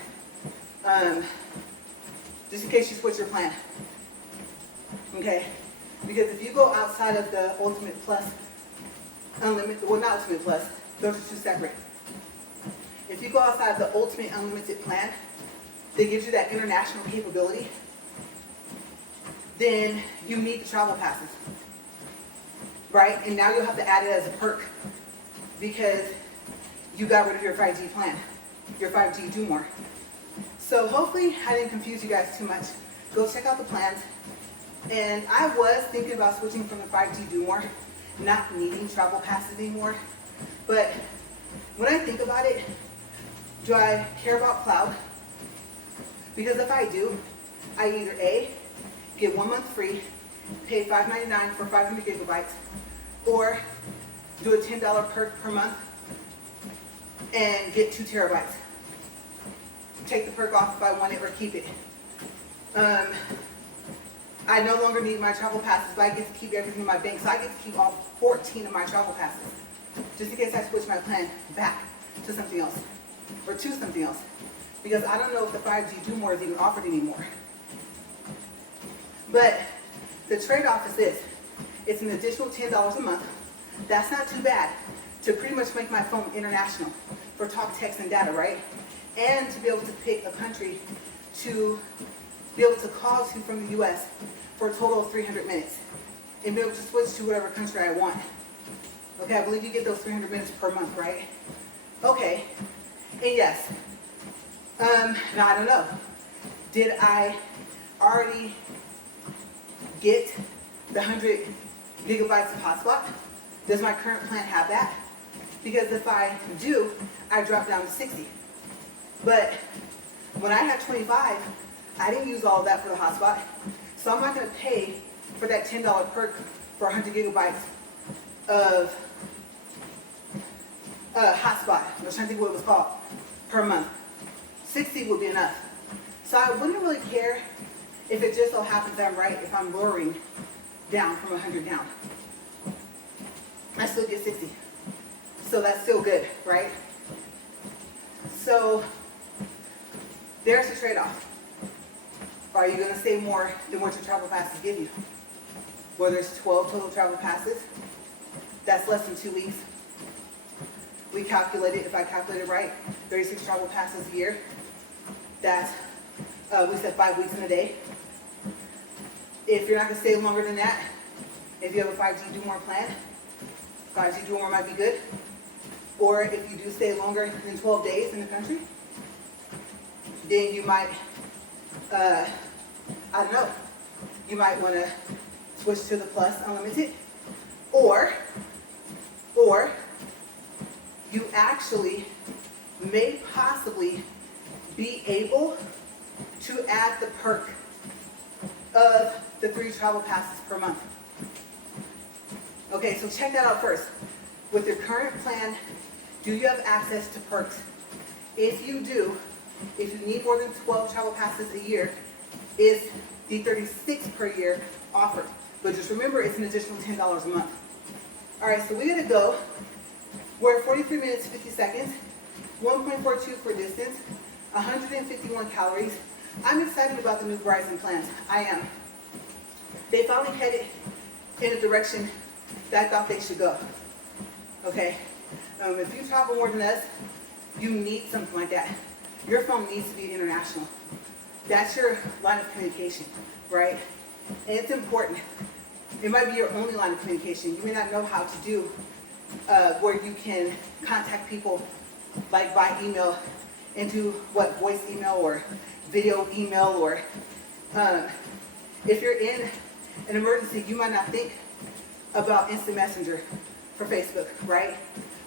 Just in case you switch your plan. Okay? Because if you go outside of the Ultimate Plus, Unlimited, well, not Ultimate Plus, those are 2 separate. If you go outside of the Ultimate Unlimited plan that gives you that international capability, then you need the travel passes, right? And now you'll have to add it as a perk because you got rid of your 5G plan, your 5G do more. So hopefully I didn't confuse you guys too much. Go check out the plans. And I was thinking about switching from the 5G do more, not needing travel passes anymore. But when I think about it, do I care about cloud? Because if I do, I either A, get 1 month free, pay $5.99 for 500 gigabytes, or do a $10 perk per month and get 2 terabytes. Take the perk off if I want it, or keep it. I no longer need my travel passes, but I get to keep everything in my bank, so I get to keep all 14 of my travel passes, just in case I switch my plan back to something else, or to something else, because I don't know if the 5G do more is even offered anymore. But the trade-off is this: it's an additional $10 a month. That's not too bad to pretty much make my phone international for talk, text, and data, right? And to be able to pick a country to be able to call to from the US for a total of 300 minutes. and be able to switch to whatever country I want. Okay, I believe you get those 300 minutes per month, right? Okay, and yes, now I don't know. Did I already get the 100 gigabytes of hotspot? Does my current plan have that? Because if I do, I drop down to 60. But when I had 25, I didn't use all of that for the hotspot. So I'm not going to pay for that $10 perk for 100 gigabytes of hotspot, which I think what it was called, per month. 60 would be enough. So I wouldn't really care if it just so happens I'm right, if I'm lowering down from 100 down. I still get 60. So that's still good, right? So there's the trade-off. Are you going to save more than what your travel passes give you? Well, there's 12 total travel passes. That's less than 2 weeks. We calculated, if I calculated right, 36 travel passes a year. That's, we said 5 weeks in a day. If you're not going to stay longer than that, if you have a 5G Do More plan, 5G Do More might be good. Or if you do stay longer than 12 days in the country, then you might, I don't know, you might want to switch to the Plus Unlimited. Or you actually may possibly be able to add the perk of the 3 travel passes per month. Okay, so check that out first. With your current plan, do you have access to perks? If you do, if you need more than 12 travel passes a year, is the 36 per year offered. But just remember, it's an additional $10 a month. All right, so we're gonna go. We're at 43 minutes, 50 seconds, 1.42 for distance, 151 calories. I'm excited about the new Verizon plans. I am. They finally headed in a direction that I thought they should go. Okay, if you travel more than us, you need something like that. Your phone needs to be international. That's your line of communication, right? And it's important. It might be your only line of communication. You may not know how to do where you can contact people like by email and do what, voice email or video email, or if you're in an emergency, you might not think about instant messenger for Facebook, right?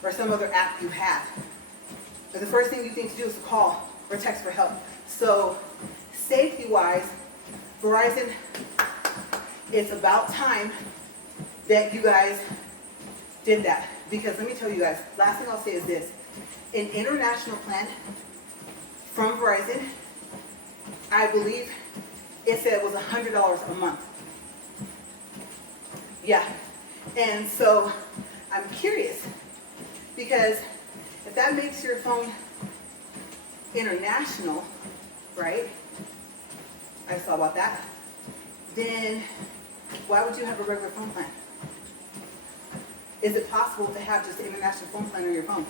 Or some other app you have. But the first thing you think to do is to call or text for help. So safety-wise, Verizon, it's about time that you guys did that. Because let me tell you guys, last thing I'll say is this. An international plan from Verizon, I believe it said it was $100 a month. Yeah. And so I'm curious, because if that makes your phone international, right? I saw about that. Then why would you have a regular phone plan? Is it possible to have just an international phone plan on your phone?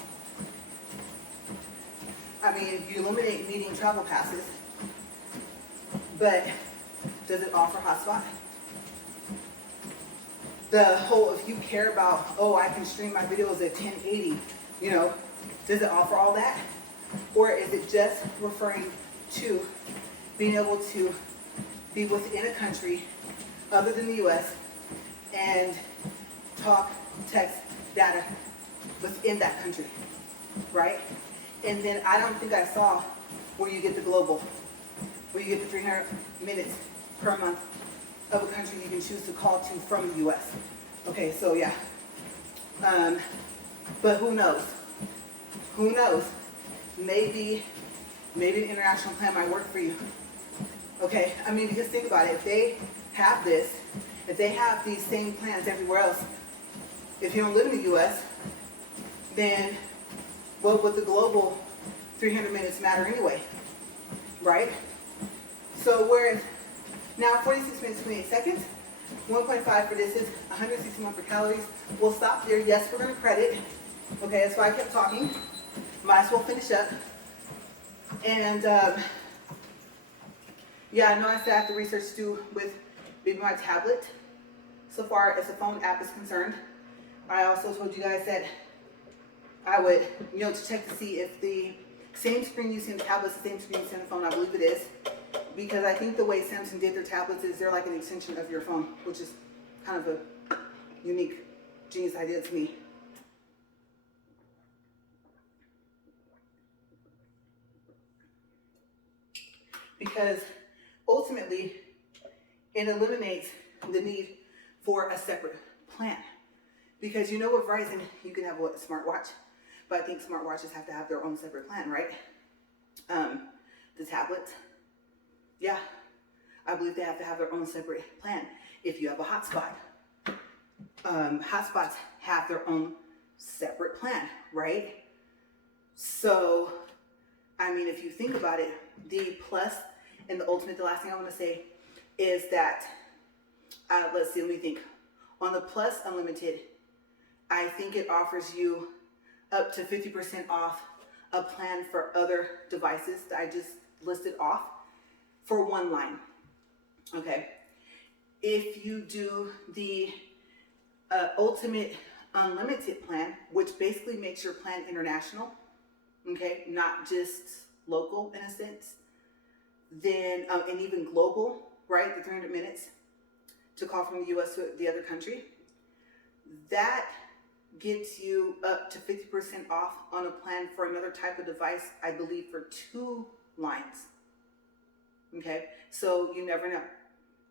I mean, you eliminate needing travel passes, but does it offer hotspot? The whole, if you care about, oh, I can stream my videos at 1080, you know, does it offer all that? Or is it just referring to being able to be within a country other than the US and talk, text, data within that country, right? And then I don't think I saw where you get the global, where you get the 300 minutes per month of a country you can choose to call to from the US. Okay, so yeah. But who knows? Who knows? Maybe an international plan might work for you. Okay, I mean, because think about it. If they have this, if they have these same plans everywhere else, if you don't live in the US, then what would the global 300 minutes matter anyway, right? So we're now 46 minutes, 28 seconds, 1.5 for distance, 161 for calories. We'll stop there. Yes, we're going to credit. Okay, that's why I kept talking. Might as well finish up. And yeah, I know I said I have to research to do with maybe my tablet. so far as the phone app is concerned. I also told you guys that I would, to check to see if the same screen you see in the tablet is the same screen you see in the phone. I believe it is, because I think the way Samsung did their tablets is they're like an extension of your phone, which is kind of a unique, genius idea to me. Because ultimately, it eliminates the need for a separate plan. Because with Verizon, you can have a smartwatch, but I think smartwatches have to have their own separate plan, right? The tablets, yeah, I believe they have to have their own separate plan. If you have a hotspot, hotspots have their own separate plan, right? So, I mean, if you think about it, the plus and the ultimate, the last thing I want to say is that, let me think. On the Plus Unlimited, I think it offers you up to 50% off a plan for other devices that I just listed off for one line. Okay. If you do the Ultimate Unlimited plan, which basically makes your plan international, okay, not just local in a sense, then, and even global, right, the 300 minutes to call from the US to the other country, that gets you up to 50% off on a plan for another type of device, I believe for 2 lines. Okay, so you never know.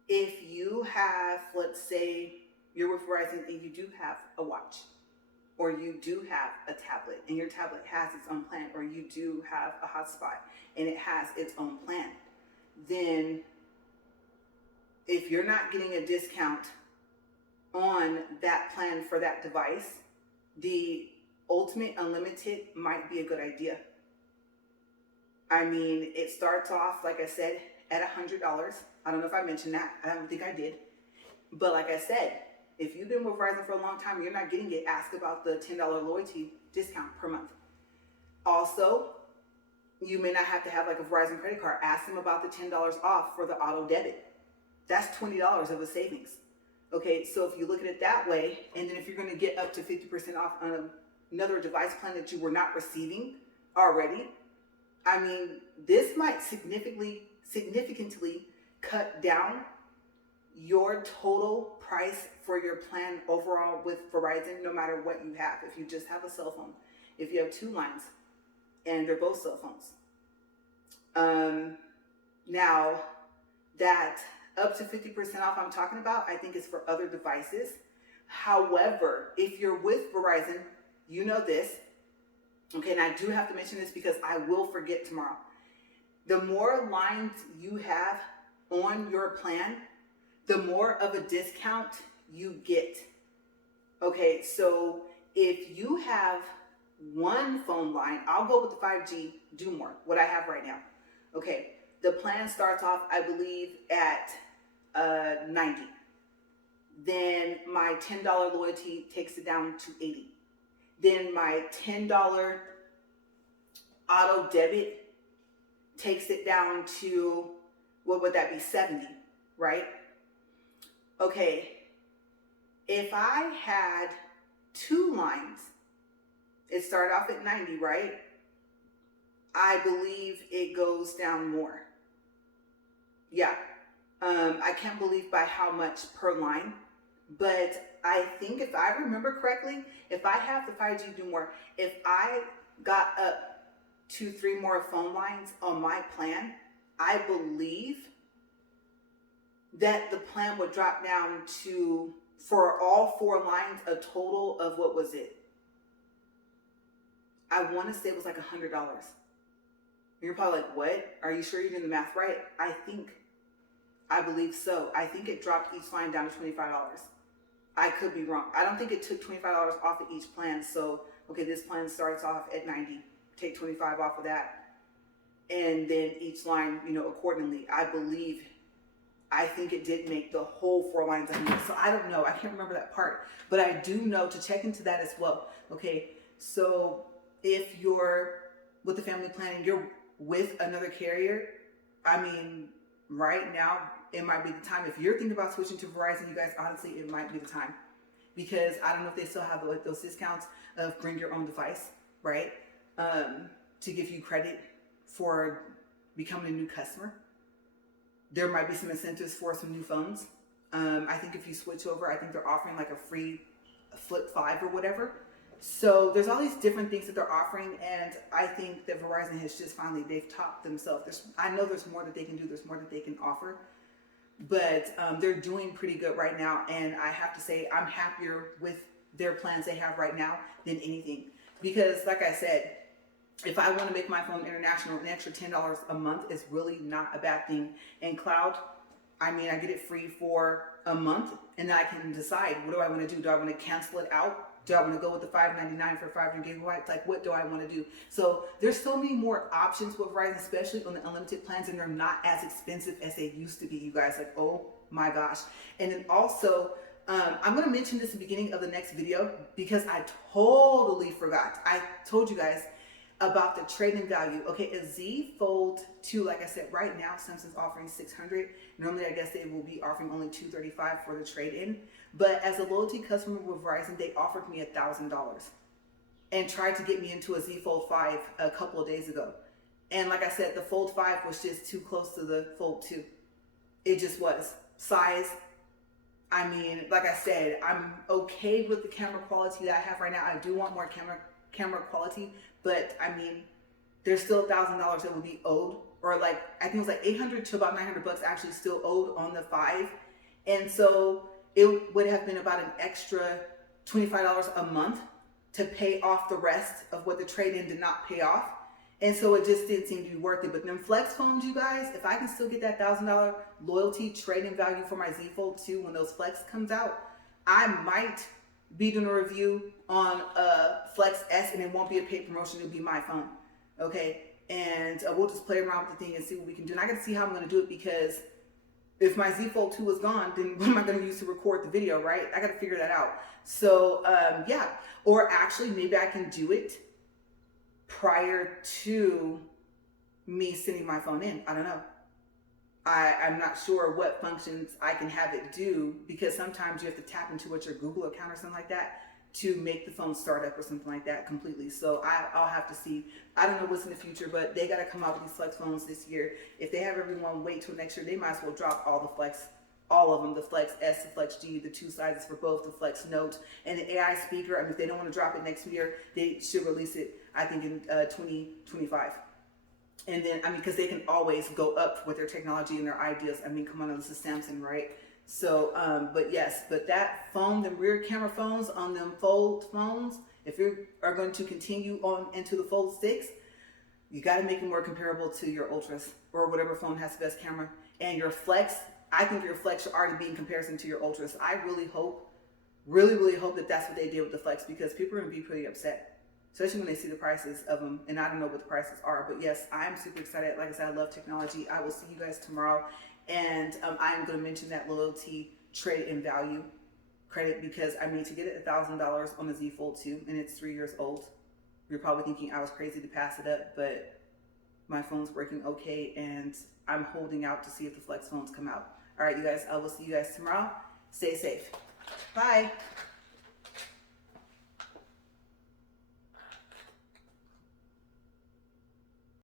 If you have, let's say you're with Verizon and you do have a watch, or you do have a tablet and your tablet has its own plan, or you do have a hotspot and it has its own plan, then if you're not getting a discount on that plan for that device, the Ultimate Unlimited might be a good idea. I mean, it starts off, like I said, at $100. I don't know if I mentioned that. I don't think I did. But like I said, if you've been with Verizon for a long time, you're not getting it. Ask about the $10 loyalty discount per month. Also, you may not have to have like a Verizon credit card. Ask them about the $10 off for the auto debit. That's $20 of a savings. Okay, so if you look at it that way, and then if you're going to get up to 50% off on another device plan that you were not receiving already, I mean, this might significantly cut down your total price for your plan overall with Verizon, no matter what you have. If you just have a cell phone, if you have 2 lines and they're both cell phones. Now that up to 50% off I'm talking about, I think is for other devices. However, if you're with Verizon, you know this. Okay, and I do have to mention this because I will forget tomorrow. The more lines you have on your plan, the more of a discount you get. Okay, so if you have 1 phone line, I'll go with the 5G Do More, what I have right now. Okay, the plan starts off, I believe, at 90. Then my $10 loyalty takes it down to 80. Then my $10 auto debit takes it down to, what would that be, 70, right? Okay, if I had 2 lines, it started off at 90, right? I believe it goes down more. Yeah, I can't believe by how much per line, but I think if I remember correctly, if I have the 5G Do More, if I got up 2-3 more phone lines on my plan, I believe that the plan would drop down to, for all 4 lines, a total of, what was it? I want to say it was like $100. You're probably like, what? Are you sure you're doing the math right? I believe so. I think it dropped each line down to $25. I could be wrong. I don't think it took $25 off of each plan. So, okay, this plan starts off at 90. Take 25 off of that. And then each line, accordingly. I think it did make the whole 4 lines I need. So I don't know. I can't remember that part. But I do know to check into that as well. Okay, so if you're with the family plan and you're with another carrier, I mean, right now, it might be the time. If you're thinking about switching to Verizon, you guys, honestly, it might be the time. Because I don't know if they still have like those discounts of bring your own device, right? To give you credit for becoming a new customer. There might be some incentives for some new phones. I think if you switch over, I think they're offering like a free Flip 5 or whatever. So there's all these different things that they're offering, and I think that Verizon has just finally, they've topped themselves. I know there's more that they can do, there's more that they can offer, but they're doing pretty good right now, and I have to say I'm happier with their plans they have right now than anything. Because like I said, if I want to make my phone international, an extra $10 a month is really not a bad thing. And cloud, I mean, I get it free for a month, and then I can decide, what do I want to do? Do I want to cancel it out? Do I want to go with the $5.99 for 500 gigabytes? Like, what do I want to do? So there's so many more options with Verizon, especially on the unlimited plans, and they're not as expensive as they used to be, you guys. Like, oh my gosh. And then also, I'm going to mention this in the beginning of the next video because I totally forgot. I told you guys about the trade-in value. Okay, a Z Fold 2, like I said, right now Samsung's offering $600. Normally, I guess they will be offering only $235 for the trade-in. But as a loyalty customer with Verizon, they offered me $1,000 and tried to get me into a Z Fold 5 a couple of days ago. And like I said, the Fold 5 was just too close to the Fold 2. It just was. Size, I mean, like I said, I'm okay with the camera quality that I have right now. I do want more camera quality, but I mean, there's still $1,000 that would be owed, or like, I think it was like 800 to about 900 bucks actually still owed on the 5. And so it would have been about an extra $25 a month to pay off the rest of what the trade-in did not pay off. And so it just didn't seem to be worth it. But them flex phones, you guys, if I can still get that $1,000 loyalty trade-in value for my Z Fold 2 when those flex comes out, I might be doing a review on a Flex S, and it won't be a paid promotion, it'll be my phone. Okay, and we'll just play around with the thing and see what we can do. And I gotta see how I'm gonna do it, because if my Z Fold 2 is gone, then what am I gonna use to record the video, right? I gotta figure that out. So yeah, or actually maybe I can do it prior to me sending my phone in. I don't know. I'm not sure what functions I can have it do, because sometimes you have to tap into your Google account or something like that to make the phone start up or something like that completely. So I'll have to see. I don't know what's in the future, but they got to come out with these flex phones this year. If they have everyone wait till next year, they might as well drop all the flex, all of them, the Flex S, the Flex G, the 2 sizes for both, the Flex Note, and the AI speaker. I mean, if they don't want to drop it next year, they should release it, I think, in 2025. And then, I mean, because they can always go up with their technology and their ideas. I mean, come on, this is Samsung, right? So, but yes, but that phone, the rear camera phones on them Fold phones, if you are going to continue on into the Fold 6, you got to make it more comparable to your Ultras or whatever phone has the best camera. And your Flex, I think your Flex should already be in comparison to your Ultras. I really hope, really hope that that's what they did with the Flex, because people are going to be pretty upset, especially when they see the prices of them. And I don't know what the prices are, but yes, I'm super excited. Like I said, I love technology. I will see you guys tomorrow. And I'm going to mention that loyalty trade-in value credit, because I mean, to get $1,000 on the Z Fold 2 and it's 3 years old, you're probably thinking I was crazy to pass it up, but my phone's working okay, and I'm holding out to see if the Flex phones come out. All right, you guys, I will see you guys tomorrow. Stay safe. Bye.